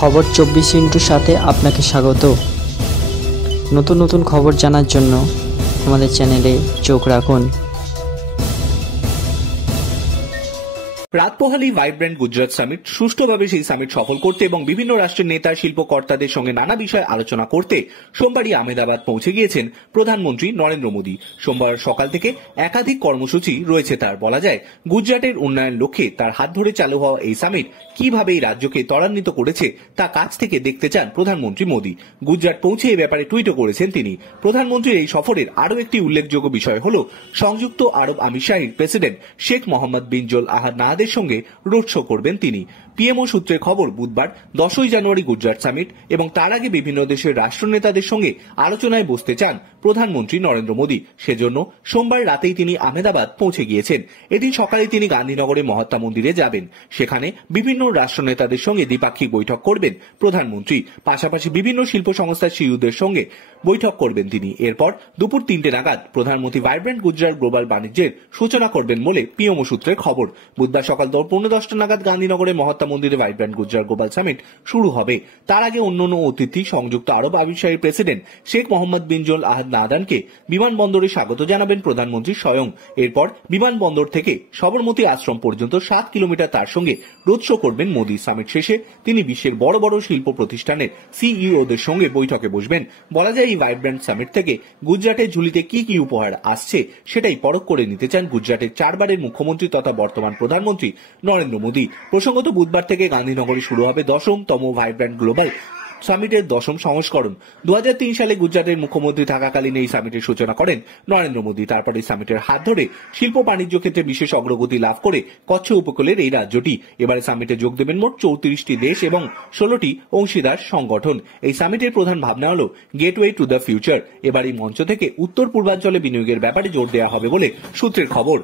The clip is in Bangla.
খবর 24 সাথে আপনাকে স্বাগত। নতুন নতুন খবর জানার জন্য আমাদের চ্যানেলে চোখ রাখুন। রাতপোহালি ভাইব্রেন্ট গুজরাট সামিট সুষ্ঠুভাবে সেই সামিট সফল করতে এবং বিভিন্ন রাষ্ট্রের নেতা শিল্পকর্তাদের সঙ্গে নানা বিষয়ে আলোচনা করতে সোমবারই আহমেদাবাদ পৌঁছে গিয়েছেন প্রধানমন্ত্রী নরেন্দ্র মোদী। সোমবার সকাল থেকে একাধিক কর্মসূচি রয়েছে তার। বলা যায় গুজরাটের উন্নয়ন লক্ষ্যে তার হাত ধরে চালু হওয়া এই সামিট কিভাবে এই রাজ্যকে ত্বরান্বিত করেছে তা কাছ থেকে দেখতে চান প্রধানমন্ত্রী মোদী। গুজরাট পৌঁছে এ ব্যাপারে টুইটও করেছেন তিনি। প্রধানমন্ত্রীর এই সফরের আরও একটি উল্লেখযোগ্য বিষয় হল সংযুক্ত আরব আমিরশাহীর প্রেসিডেন্ট শেখ মোহাম্মদ বিন জোল আল নাহাদের সঙ্গে রোড শো করবেন তিনি। পিএমও সূত্রের খবর, বুধবার 10ই জানুয়ারি গুজরাট সামিট এবং তার আগে বিভিন্ন দেশের রাষ্ট্রনেতাদের সঙ্গে আলোচনায় বসতে চান প্রধানমন্ত্রী নরেন্দ্র মোদী। সেজন্য সোমবার রাতেই তিনি আহমেদাবাদ পৌঁছে গিয়েছেন। এদিন সকালে তিনি গান্ধীনগরে মহাত্মা মন্দিরে যাবেন। সেখানে বিভিন্ন রাষ্ট্রনেতাদের সঙ্গে দ্বিপাক্ষিক বৈঠক করবেন প্রধানমন্ত্রী। পাশাপাশি বিভিন্ন শিল্প সংস্থার সিইওদের সঙ্গে বৈঠক করবেন তিনি। এরপর দুপুর 3টে নাগাদ প্রধানমন্ত্রী ভাইব্রেন্ট গুজরাট গ্লোবাল বাণিজ্যের সূচনা করবেন বলে পিএমও সূত্রের খবর। বুধবার সকাল 10:15 নাগাদ গান্ধীনগরে মহাত্মা মন্দিরে ভাইব্রেন্ট গুজরাট গ্লোবাল সামিট শুরু হবে। তার আগে অন্যান্য অতিথি সংযুক্ত আরব আমিরশাহীর প্রেসিডেন্ট শেখ মোহাম্মদ বিন জোল আল নাহাদানকে বিমানবন্দরে স্বাগত জানাবেন প্রধানমন্ত্রী স্বয়ং। এরপর বিমানবন্দর থেকে সবরমতী আশ্রম পর্যন্ত 7 কিলোমিটার তার সঙ্গে রোড শো করবেন মোদী। সামিট শেষে তিনি বিশ্বের বড় বড় শিল্প প্রতিষ্ঠানের সিইওদের সঙ্গে বৈঠকে বসবেন। বলা যায় এই ভাইব্রেন্ট সামিট থেকে গুজরাটের ঝুলিতে কি কি উপহার আসছে সেটাই পরখ করে নিতে চান গুজরাটের 4বারের মুখ্যমন্ত্রী তথা বর্তমান প্রধানমন্ত্রী নরেন্দ্র মোদী। প্রসঙ্গত বুধবার থেকে গান্ধীনগরে শুরু হবে 10তম ভাইব্রেন্ট গ্লোবাল সামিটের 10ম সংস্করণ। 2003 সালে গুজরাটের মুখ্যমন্ত্রী থাকাকালীন এই সামিটের সূচনা করেন নরেন্দ্র মোদী। তারপরে সামিটের হাত ধরে শিল্প বাণিজ্য ক্ষেত্রে বিশেষ অগ্রগতি লাভ করে কচ্ছ উপকূলের এই রাজ্যটি। এবারে সামিটে যোগ দেবেন মোট 34টি দেশ এবং 16টি অংশীদার সংগঠন। এই সামিটের প্রধান ভাবনা হল গেটওয়ে টু দ্য ফিউচার। এবার এই মঞ্চ থেকে উত্তর পূর্বাঞ্চলে বিনিয়োগের ব্যাপারে জোর দেওয়া হবে বলে সূত্রের খবর।